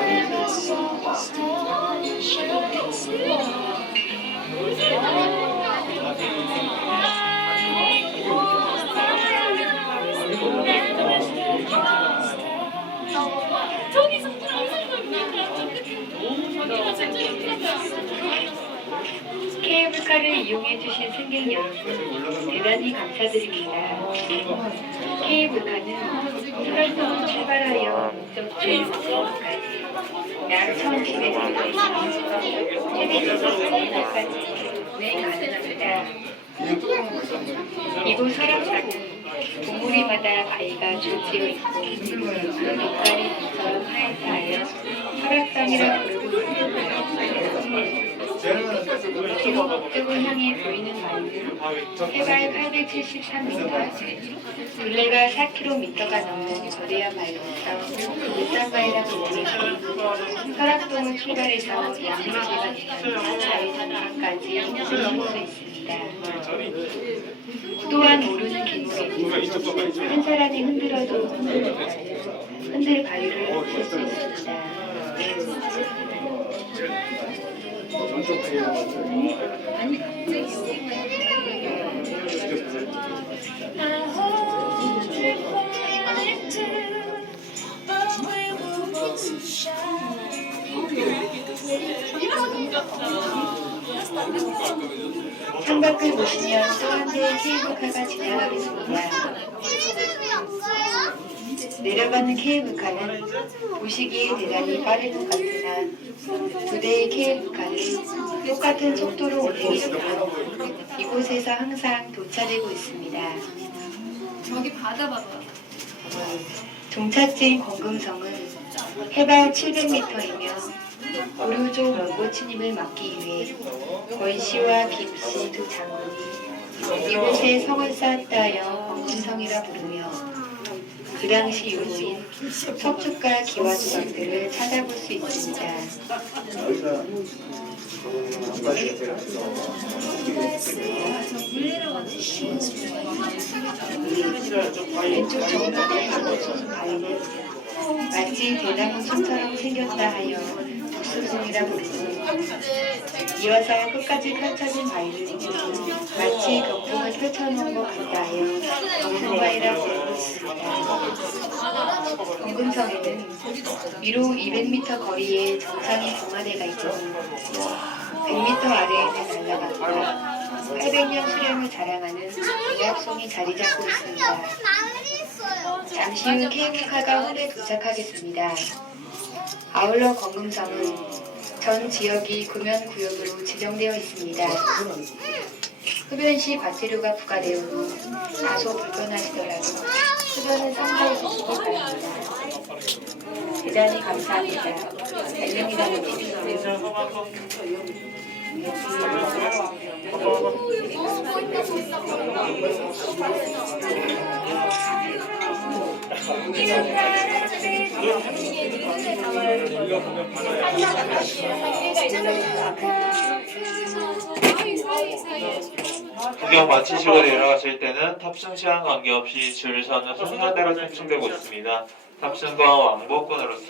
Thank you. 케이블카를 이용해 주신 승객 여러분, 대단히 감사드립니다. 케이블카는 수갈동을 출발하여 목적지에 도착까지 약 1,200km, 최대 속도 100까지 운행 가능합니다. 이곳 설악산은 동물이마다 바위가 줄지어 있고 그 빛깔이 빛처럼 하얗다하여 설악산이라 부르고 있습니다. 북쪽을 향해 보이는 바위는 해발 873m, 둘레가 4km가 넘는 거대한 바위로서 울산바위라고 부르고 설악동을 출발해서 바위 정상까지 오를 수 있습니다. 또한 오르는 길목에는 한 사람이 흔들어도. 흔들 바위를 볼 수 있습니다. çok iyi oldu. 창밖을 보시면 또 한 대의 케이블카가 지나가겠습니다. 내려가는 케이블카는 보시기에 대단히 빠른 것 같으나 두 대의 케이블카는 똑같은 속도로 운행해서 이곳에서 항상 도착되고 있습니다. 저기 바다 봐봐. 종착지인 권금성은 해발 700m이며 고류조 몽고 침입을 막기 위해 권씨와 김씨 두 장군이 이곳에 성을 쌓았다 하여 권금성이라 부르며 그 당시 유로인 석축과 기와 조각들을 찾아볼 수 있습니다. 왼쪽 정면에 마치 대나무 숲처럼 생겼다 하여 북 수송이라 부르고 이어서 끝까지 펼쳐진 바위는 마치 벽돌을 펼쳐놓은 것 같다 하여 경성바위라 부르고 있습니다. 공금성에는 위로 200m 거리에 정상의 동아대가 있고 100m 아래에는 날라갔고 800년 수령을 자랑하는 대학송이 자리 잡고 있습니다. 잠시 후 케이블카가 홀에 도착하겠습니다. 아울러 건금성은 전 지역이 구면구역으로 지정되어 있습니다. 흡연 시 과태료가 부과되므로 다소 불편하시더라도 흡연은 삼가해 주시기 바랍니다. 대단히 감사합니다. 안녕이라는 TV입 구경 마치시고 내려가실 때는 탑승 시간 관계없이 줄 서는 순서대로 탑승되고 있습니다. 탑승과 왕복권으로서